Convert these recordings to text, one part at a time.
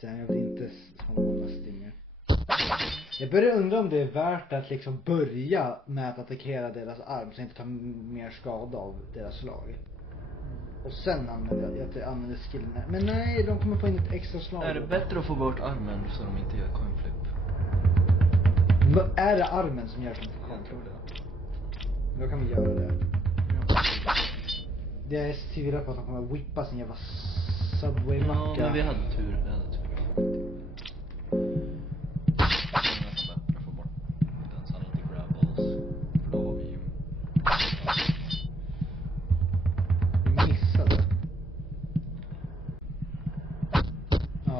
bättre. Jag vill inte ha monastir mer. Jag börjar undra om det är värt att liksom börja med att attackera deras arm så inte ta mer skada av deras slag. Och sen använder skillen. Men nej, de kommer få in ett extra slag. Är det bättre att få bort armen så de inte gör coin flip? Är det armen som gör som coin flip? Då kan vi göra det. Det är tvivlar på att de kommer att whippa sin jävla subway-macka. Ja, men vi hade tur.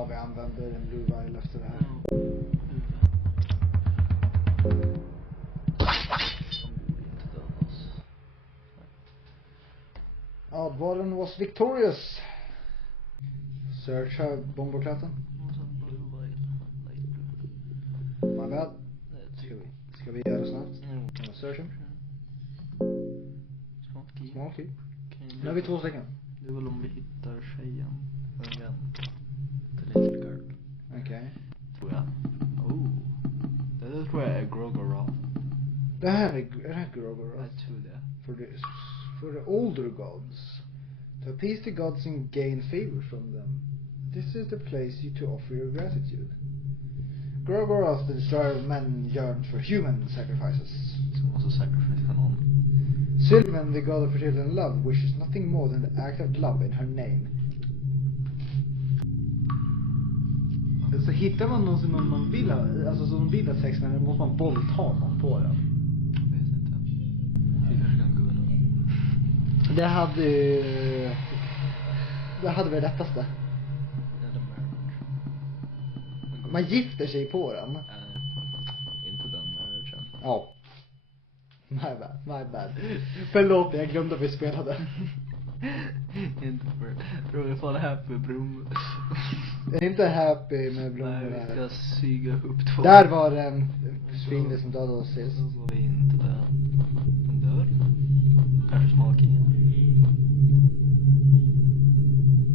Vi använder en blue vial efter det här. Oddballen was victorious. Searcha bomberklatten. My bad. Ska vi göra snabbt? Search him. Small key. Nu har vi 2 stycken. Det är väl om vi hittar tjejen. Little girl. Okej. Tror jag. Det tror jag är Grogoroth. Det här är Grogoroth. Jag tror det. For the older gods, to appease the gods and gain favor from them, this is the place you to offer your gratitude. Grogoroth, the destroyer of men, yearns for human sacrifices. Ska måste sacrifice någon. Sylvan, the god of fertility and love, wishes nothing more than the act of love in her name. Så hittar man någon som man vill ha, alltså som vill ha sex med, måste man våldta någon på den. Vet inte. Vi kanske kan gå nu. Det hade varit lättaste. Man gifter sig på den. Inte den marriagen. Ja. My bad. Förlåt, jag glömde att vi spelade. Inte för jag får det happy Blom. Jag är inte happy med blommor. Nej, vi ska syga upp 2. Där var det en spindel som dödade oss sist. Så går vi inte där. En dörr. Kanske smakingen.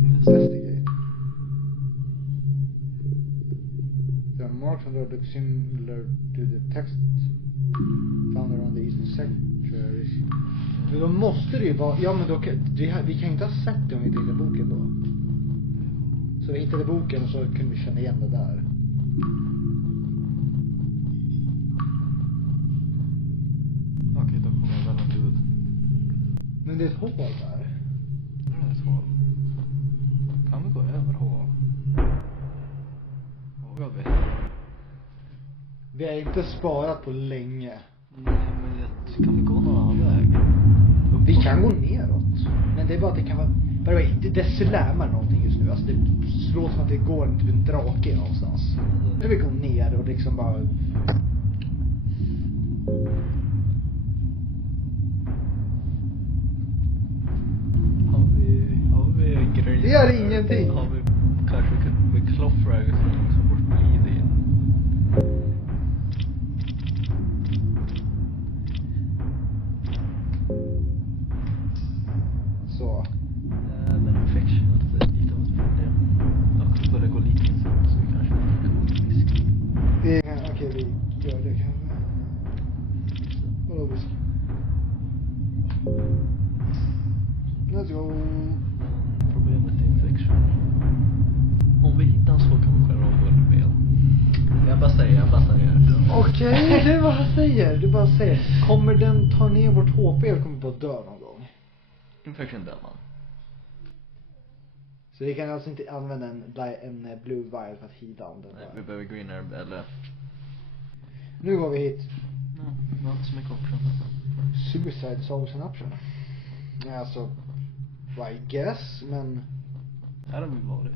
Investigate. The marks on the door look similar to the text found around the eastern sanctuaries. Men då måste det ju vara... Ja, men då vi kan inte ha sett det om vi inte hittade boken då. Så vi hittade boken och så kunde vi känna igen det där. Okej, då kommer jag väl en död. Men det är ett hål där. Det är ett hål. Kan vi gå över hål? Vågar vi? Vi har inte sparat på länge. Nej, men kan vi gå någon annan väg? Vi kan gå neråt. Men det är bara att det kan vara... Det slämar någonting just nu. Alltså det slår som att det går en drake någonstans. Nu vi går ner och liksom bara... Har vi grejer? Det gör ingenting. Har vi kanske med Clothrags som bort blid in? Så. Men infection det är lite av ett problem. Och så börjar det gå lite insett så vi kanske inte kan gå whisky. Okej, vi gör det kanske. Vadå whisky? Let's go. Problemet är infection. Om vi hittar en så kan vi skära av våra ben. Jag bara säger. Okej, du bara säger. Kommer den ta ner vårt HP eller kommer vi bara dö någon gång? Infection dör man. Så vi kan alltså inte använda en blue vial för att hida om den. Nej, vi behöver gå in här eller... Nu går vi hit. Ja, det var inte så mycket option. Suicide is always an option. Alltså, I guess, men... Här har vi varit.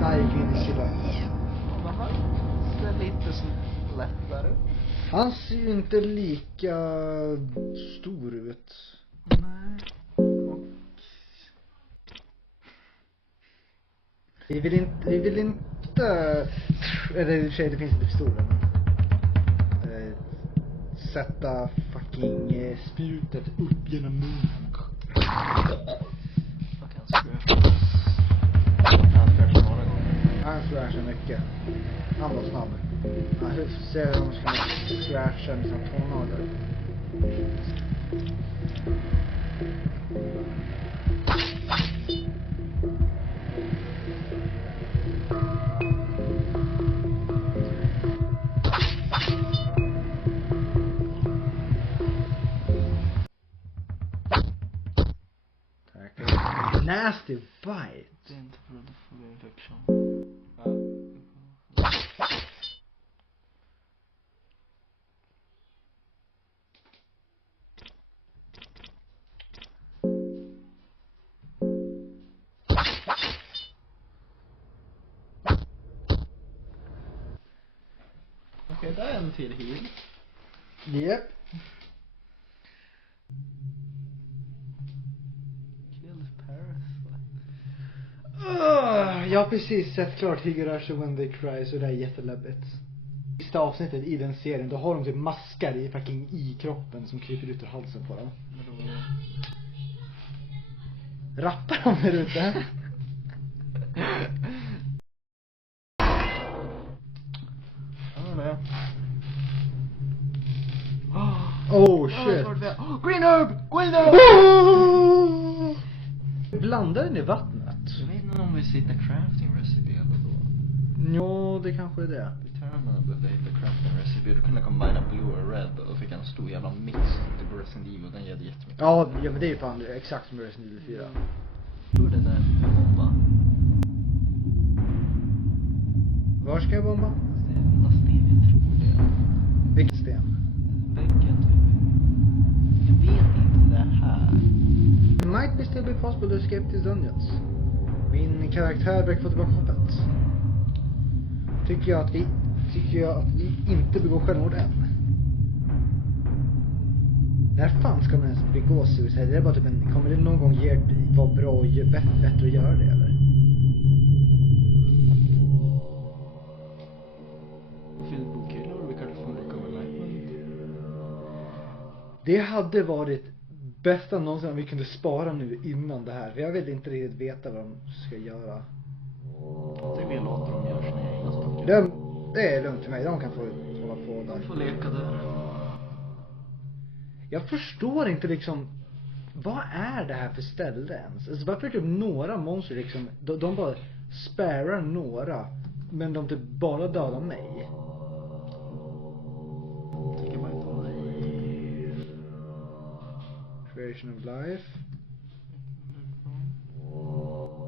Där gick vi in i killen. Men han ser lite som lättare. Han ser ju inte lika stor ut. Nej. Vi vill inte eller i och för sig det finns inte pistoler men sätta fucking spjutet upp genom munnen. Okej, han scratchar. Han scratchar några gånger. Han scratchar mycket. Han var snabb. Ja, hur ser jag om jag ska scratcha med sina tånaglar? Nasty bite. Det är inte för att få infektion. Okej, där är en till heal. Yep. Kill Paris. Jag har precis sett klart Higurashi When They Cry, så det är jätteläbbigt. Sista avsnittet i den serien, då har de typ maskar i fucking i kroppen som kryper ut ur halsen på dem. Rappar de där ute? Ja, Oh shit. Green herb! Green herb! Blandar den i vattnet? Jag vet inte om vi sitter crafting recipe eller då. Jo, det kanske är det. Determine the crafting recipe. Då kunde jag combina blue och red och fick en stor jävla mix till Resident Evil. Den ger jättemycket. Ja, men det är ju fan exakt som Resident Evil 4. Jag tror det där är en bomba. Var ska jag bomba? Det är nästan jag tror det. Vilken sten? Väggen typ. Jag vet inte om det är här. It might be still be possible to escape these dungeons. Min karaktär verkar få tillbaka hoppet. Tycker jag att vi inte begår självmord än. När fan ska man ens begå suicide? Det är bara typ kommer det någon gång vara bra och bättre att göra det, eller? Finns bokhyllan och vi kanske får recover light. Det hade varit bästa någonsin om vi kunde spara nu innan det här. För jag vill inte riktigt veta vad de ska göra. Jag tycker vi låter dem göra sina egna saker. Det är lugnt för mig. De kan få hålla på där. Får leka där. Jag förstår inte liksom, vad är det här för ställe ens? Alltså varför är typ några monster liksom, de bara sparar några, men de typ bara dödar mig. Tycker bara inte om det. Creation of life.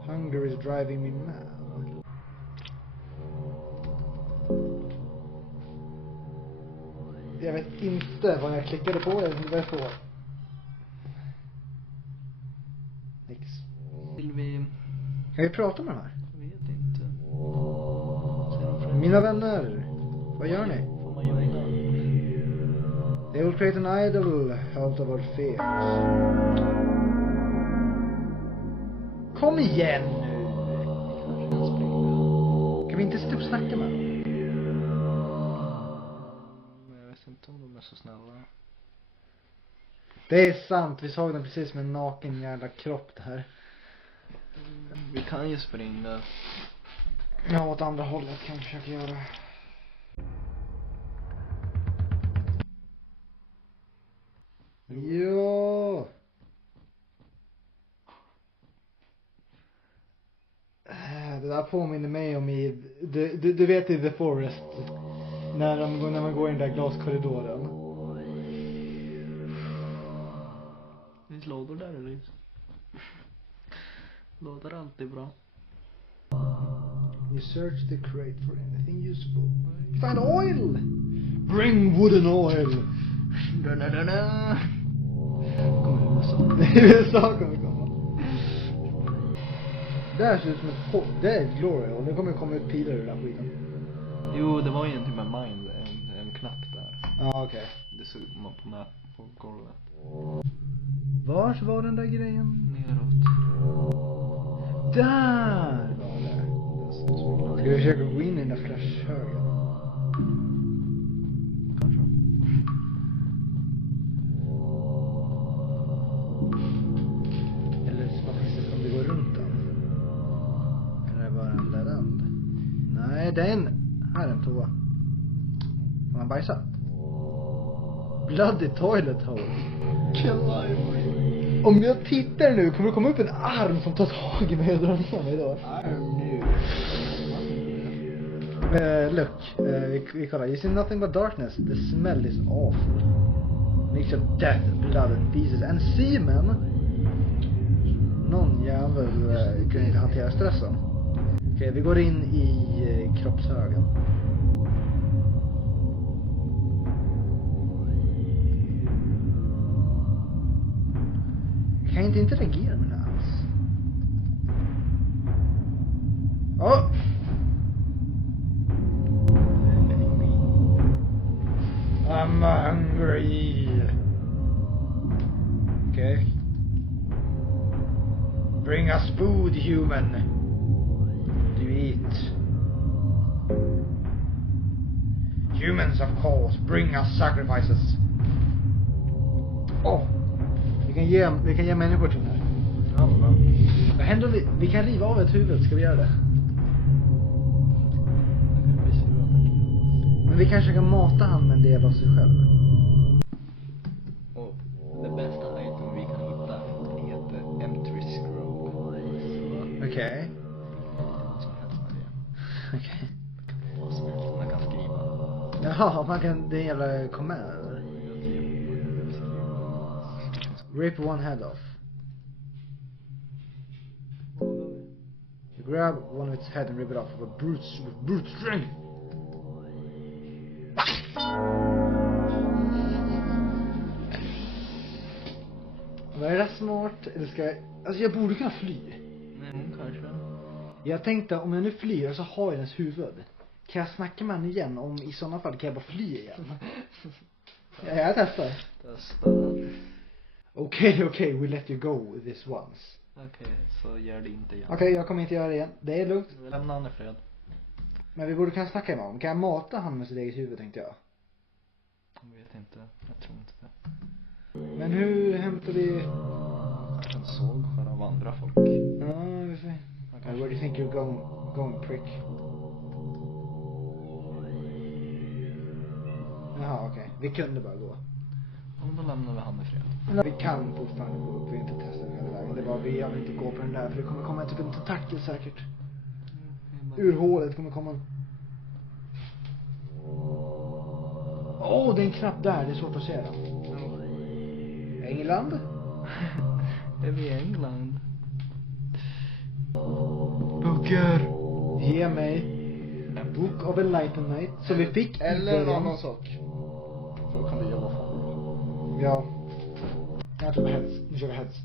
Hunger is driving me mad. Jag vet inte vad jag klickade på, jag vet inte vad jag får. Nix. Vill vi... Kan vi prata med de här? Jag vet inte. Mina vänner, vad gör ni? Får man göra det? They will create an idol out of our fears. Kom igen nu! Kan vi inte sitta och snacka med dem? Jag vet inte om de är så snälla. Det är sant, vi såg den precis med en naken jävla kropp där. Vi kan ju springa. Ja, åt andra hållet kan vi försöka göra. Ja. Det där påminner mig om du vet i The Forest. När man går i den där glaskorridoren. Finns lådor där eller? Lådor är alltid bra. You search the crate for anything useful. Find oil! Bring wooden oil! Da-da-da-da. Kommer USA. USA kommer komma. Det här ser ut som det är ett glory och det kommer komma ut pilar ur den skiten. Jo, det var ju en typ av mind, en knapp där. Ja, okej. Det såg man på golvet. Vars var den där grejen? Neråt. Där var det. Ska vi försöka gå in i den där flashhögen? Kanske. hitta en. Här är en toa. Kan man bajsa? Bloody toilet hole. Om jag tittar nu kommer det komma upp en arm som tar tag i mig och drar ner mig då. Arm nu. Look, vi kollar. You see nothing but darkness. The smell is awful. Mix of death, blood and pieces and semen. Någon jävel kunde inte hantera stressen. Okej, vi går in i kroppshögen. Kan jag inte interagera med det alls? Åh! I'm hungry. Okay. Bring us food, human. Do you eat? Humans, of course. Bring us sacrifices. Oh. Vi kan ge människor till det här. Ja, bra. Vad händer om vi kan riva av ett huvud? Ska vi göra det? Men vi kanske kan mata han med en del av sig själv. Och det bästa item vi kan hitta heter Empty Scroll. Okej. Som helst med det. Okej. Vad som helst man kan skriva. Jaha, man kan, det gäller command. Rip one head off. You grab one of its head and rip it off with brute strength. Var det smart? Eller ska jag... Alltså jag borde kunna fly. Nej, kanske. Jag tänkte om jag nu flyr så har jag ens huvud. Kan jag snacka med honom igen? Om i sådana fall kan jag bara fly igen. Jag testar. Okej, we let you go this once. Okej, så gör det inte igen. Okej, jag kommer inte göra det igen. Det är lugnt. Vi lämnar honom i fred. Men vi borde kunna snacka med honom. Kan jag mata han med sitt eget huvud, tänkte jag. Jag vet inte, jag tror inte det. Men hur hämtar vi... En såg för att vandra folk. Ja, vi får... Where do you think you're going prick? Jaha, okej. Vi kunde bara gå. Om då lämnar vi han i fred. Vi kan fortfarande gå upp. Vi inte testar hela vägen. Det var jag vill inte gå på den där. För det kommer komma typ en tentakel säkert. Ur hålet kommer komma. Det är en knapp där. Det är svårt att se den. England? Är vi i England? Böcker. Ge mig en Book of Enlightenment. Så vi fick eller en annan sak. Så kan vi jobba för. Ja. Jag tror heads. Nu kör vi heads.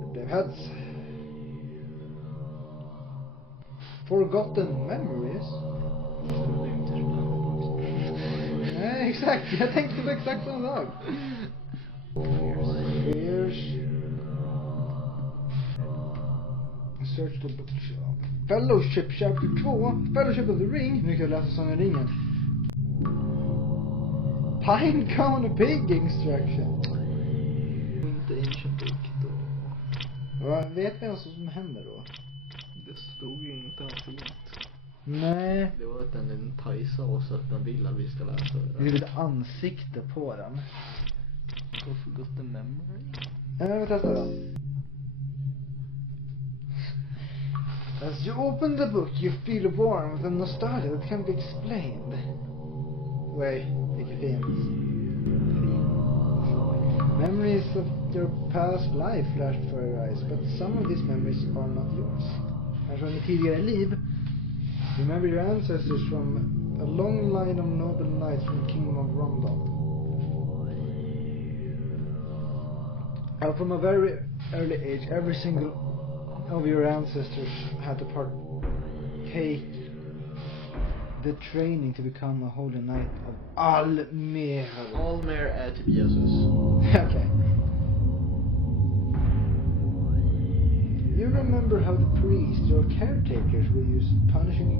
Det blev heads. Forgotten memories. Nej, exakt. Jag tänkte på exakt samma sak. Fears. Search the bookshop. Fellowship chapter 2. Fellowship of the Ring. Nu kan jag läsa sån ringen. Pinecone Pig Instruction. Inte ancient book då. Vad vet vi vad som händer då? Det stod ju inte något fint. Nej. Det var att den tajsa oss att den vill att vi ska läsa det. Det är ett ansikte på den. Och forgotten memory. Ja, vi testar då. As you open the book, you feel warm with a nostalgia that can't be explained. Wait, vilket fint. Memories of your past life flashed for your eyes, but some of these memories are not yours. Kanske från tidigare liv. Remember your ancestors from a long line of noble knights from the kingdom of Rondon. From a very early age, every single of your ancestors had to partake the training to become a holy knight of Almer. Almer är typ Jesus. Okay. You remember how the priests or caretakers will use punishing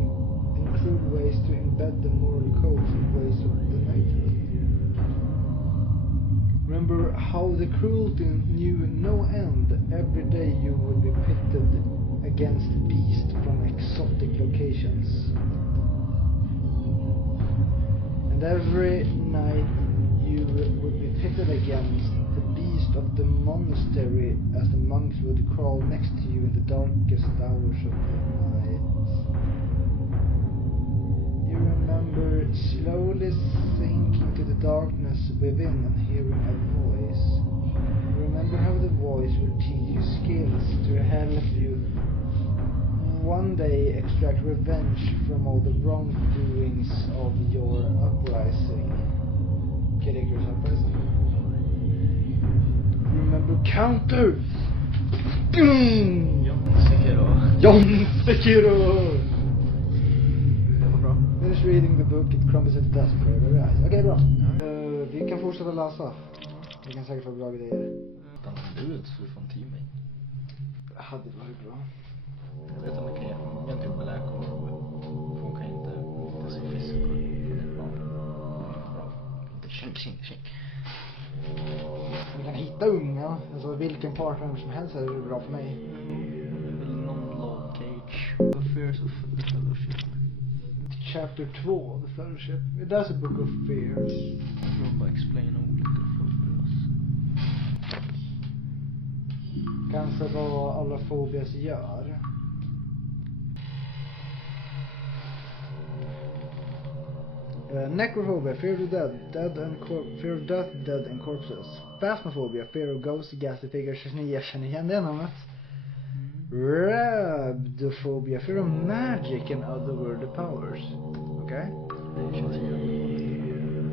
in cruel ways to embed the moral codes and ways of the knighthood. Remember how the cruelty knew no end. Every day you would be pitted against beasts from exotic locations. And every night you would be pitted against the beast of the monastery as the monks would crawl next to you in the darkest hours of the night. You remember slowly sinking to the darkness within and hearing a voice. You remember how the voice will teach you skills to help you one day extract revenge from all the wrongdoings of your uprising. Kid Icarus uprising. Remember counter! Jon Sekiro! Det var bra. Finish reading the book, it crumbles into dust for your eyes. Okej, bra. Vi kan fortsätta läsa. Vi kan säkert få bra grejer. Utan budet så du får en teammate. Det hade varit bra. Jag vet att man kan hjälpa många typ med läkare. För hon kan inte så fysisk. Inte känk. Vi kan hitta unga. Alltså vilken partner som helst är det bra för mig. Non-love cage. Affairs of the Fellowship. Chapter 2, The Fellowship. That's a book of fears. De bara explain olika phobias. Kanske vad alla fobias gör. Necrophobia, fear of the dead and fear of death, dead and corpses. Phasmophobia, fear of ghosts, ghastly figures. Jag känner igen det namnet. Rhabdophobia, fear of magic and otherworldly powers. Okej.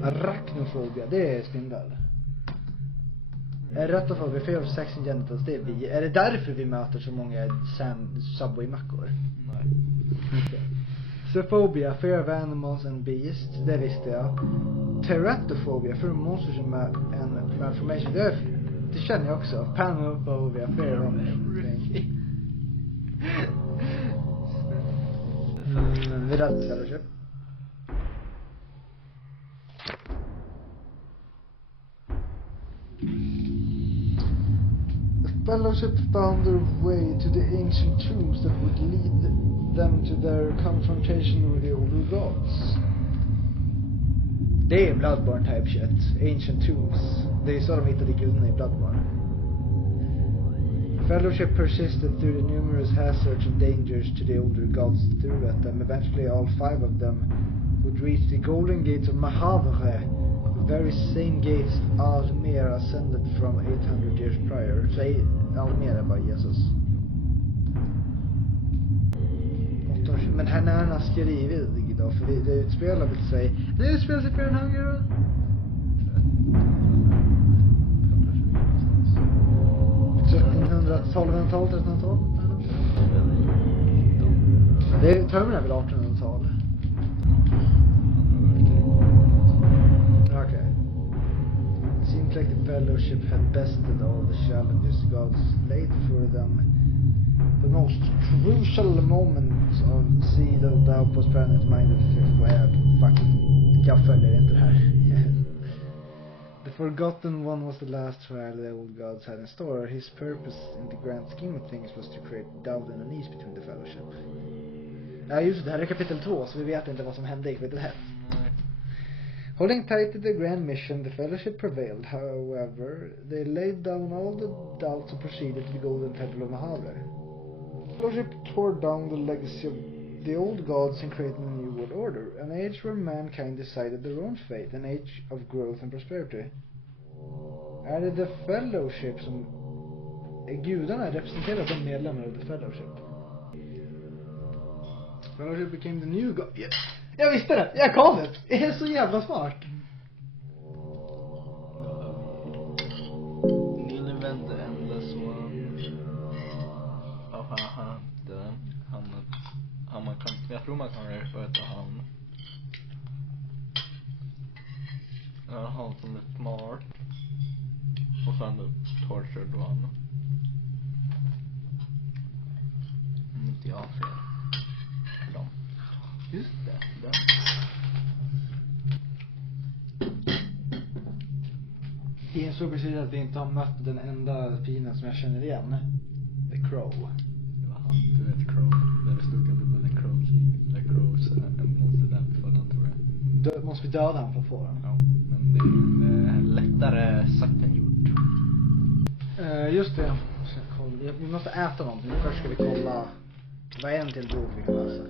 Arachnophobia, det är spindel. Eretofobia, fear of sex and genitals, det är vi. Är det därför vi möter så många Subway-mackor? Nej. Zophobia, fear of animals and beasts, det visste jag. Teratophobia, fear of monsters and malformation, det känner jag också. Panophobia, fear of everything. Vi räddar Fellowship. The Fellowship found their way to the ancient tombs that would lead them to their confrontation with the older gods. Det är Bloodborne type shit. Ancient tombs. Det är så de hittade gudarna i Bloodborne. Fellowship persisted through the numerous hazards and dangers to the older gods threw at them. Eventually all 5 of them would reach the golden gates of Mahavre, the very same gates Almir ascended from 800 years prior. Så Almir var Jesus. Men här när han har skrivit idag, för det utspelar sig i Fahrenheit. 1200-tal, 1300-tal? Termen är väl 1800-tal? Okay. It seems like the Fellowship had bested all the challenges gods laid for them. The most crucial moment of Seed of the Outpost Planet Mind of fucking jag följer inte det här. The Forgotten One was the last trial the old gods had in store. His purpose in the grand scheme of things was to create doubt and unease between the Fellowship. Ja just det, här är kapitel 2 så vi vet inte vad som hände i kapitel 1. Holding tight to the grand mission, the Fellowship prevailed. However, they laid down all the doubts and proceeded to the Golden Temple of Mahavre. The Fellowship tore down the legacy of the old gods and created a new world order, an age where mankind decided their own fate, an age of growth and prosperity. Är det The Fellowship som gudarna representerar som medlemmar av The Fellowship? Fellowship became the new god. Yeah. Jag visste det! Jag kom det! Det är så jävla smart! Nilly vände ända så man kan, jag tror man kan sköta han som är smart och sen tortured då han inte jag ser dem. Just det där. Jag insåg precis att vi inte har mött den enda fienden som jag känner igen. The Crow. Det var han måste vi döda honom för att få den. Ja, men det är lättare sagt än gjort. Just det. Vi måste äta någonting. Först ska vi kolla. Vad är en till bok vi kan läsa?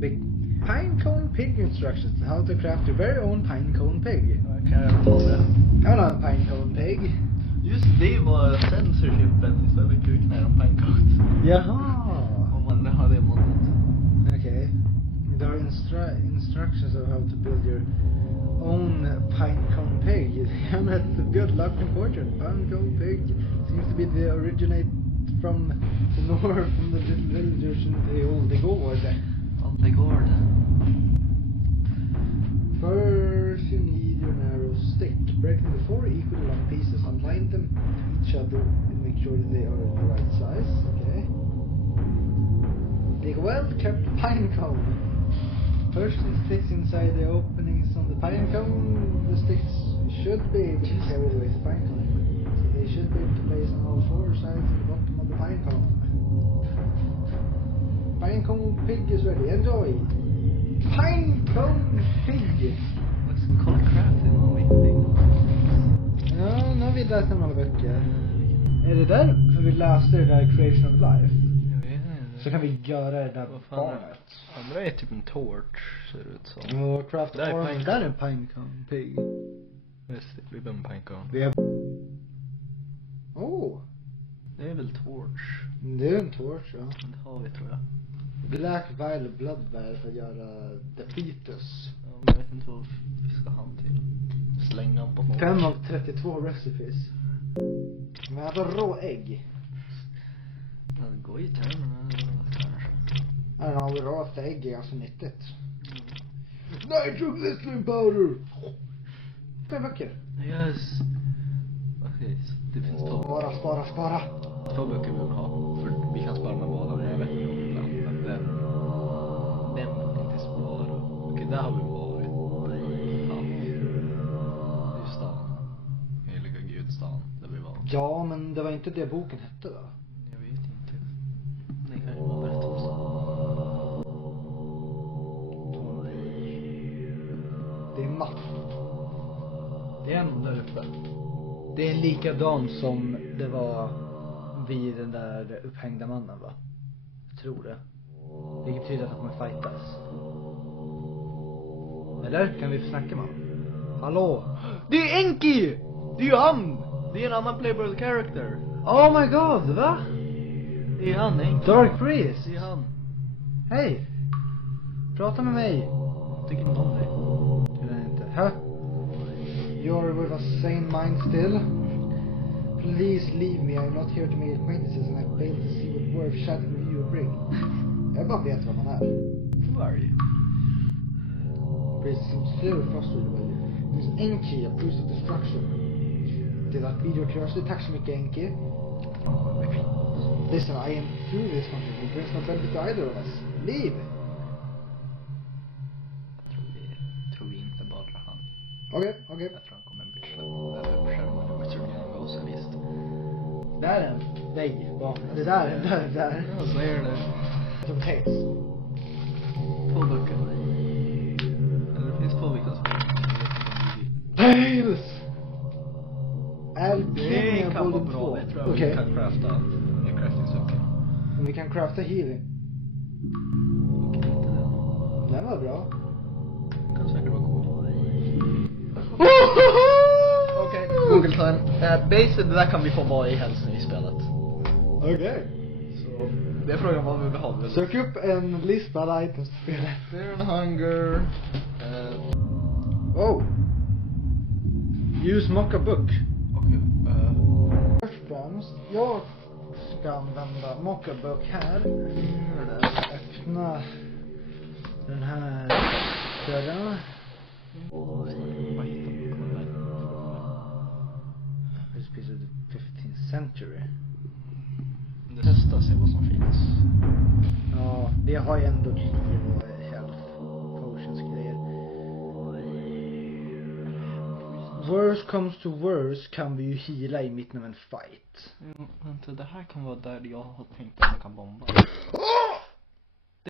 Big Pinecone Pig Instructions. How to craft your very own Pinecone Pig. Kan jag ta det? Jag vill ha en Pinecone Pig. Just det var censorship väldigt så mycket när de Pinecone. Jaha. Om man har det modet. Okay. There are instructions of how to build your own Pinecone Pig. Good luck and fortune. Pinecone Pig seems to be the originate from the north, from the little villagers in the old Gård. Old Gård. First you need your narrow stick. Break them into 4 equally long pieces. Align them to each other and make sure that they are the right size. Okay. Dig a well-kept pine cone. First the sticks inside the openings on the pine cone. The sticks should be able to carry the weight of the pine cone. So they should be able to place on all 4 sides of the bottom of the pine cone. Pine cone pig is ready. Enjoy! Pine cone pig! Vad ska vi kolla crafting om vi inte? Ja, nu har vi läst några böcker. Är det därför vi läste det där Creation of Life? Jag vet inte. Så kan vi göra det där Vad fan barnet. andra är typ en torch, ser det ut som. Och craft Där är armor. pine Där är pinecone pig. Just det, vi behöver en pinecone. Vi har... Oh, Det är väl torch? det är en torch, ja. Det har vi, tror jag. Black Vial Blood Vial för att göra The Fetus. Ja, men jag vet inte vad vi ska ha han till. Slänga på något. 5 av 32 recipes. Men alltså rå ägg. Ja, det går ju i termerna, kanske. I don't know, råt ägg är ganska nyttigt. Nitroglycerin powder! 5 böcker. Yes. Okej, det finns 2. Spara. 2 böcker vi vill ha. För vi kan spara med båda, men jag vet inte om vi blandar. Vem inte spara? Okej, där har vi varit. Ja. Det är stan. Heliga Gudstan, där vi var. Ja, men det var inte det boken hette då. Jag vet inte. Det kanske var berättelse. Det är matt. Det är en där uppe. Det är likadan som det var vid den där upphängda mannen, va? Jag tror det. Det betyder att de kommer fightas. Eller? Kan vi snacka med honom? Hallå? Det är Enki! Det är ju han! Det är en annan playable character. Oh my god, va? Det är han, Enki. Dark Priest? Det är han. Hej! Prata med mig. Tycker inte om dig. Det är inte. Hä? You're with a sane mind still? Please leave me. I'm not here to make acquaintances and I fail to see what worth chatting with you will bring. Jag bara vet vad man är. Who are you? Priest seems clearly frustrated by you. There's Enki, a priest of destruction. Did that feed your curiosity? Tack så mycket, Enki. Listen, I am through this conflict. It brings no benefit to either of us. Leave! Jag tror vi inte bara han. Okej. Jag tror han kommer bitcha. Eller på skärmen. Jag tror det är en ghost, visst. Där är en vägg bakom. Det där. Ja, så är det. Som Tails. 2 böcker. Eller det finns 2 vilka som är. Tails! Det Alchemy kan vara Volume bra. 2. Det tror jag vi Okej. kan crafta. Med crafting-söker. Men vi kan crafta healing. Och inte den. Den var bra. Det kan säkert vara cool. Okej, Google time. Basic, det där kan vi få vad i helst i spelet. Okej. Så det är frågan vad vi vill ha. Sök upp en lista alla items till spelet. Fear and hunger. Oh. Use mock a book. Okej. Först och främst, jag ska använda mock a book här. Öppna den här dörren. Vad hittar vi? This piece of the 15th century. Testa se vad som finns. Ja, vi har ju ändå liv och health potions grejer. Worst comes to worst kan vi ju heala i mitten av en fight. Vänta, det här kan vara där jag har tänkt att man kan bomba.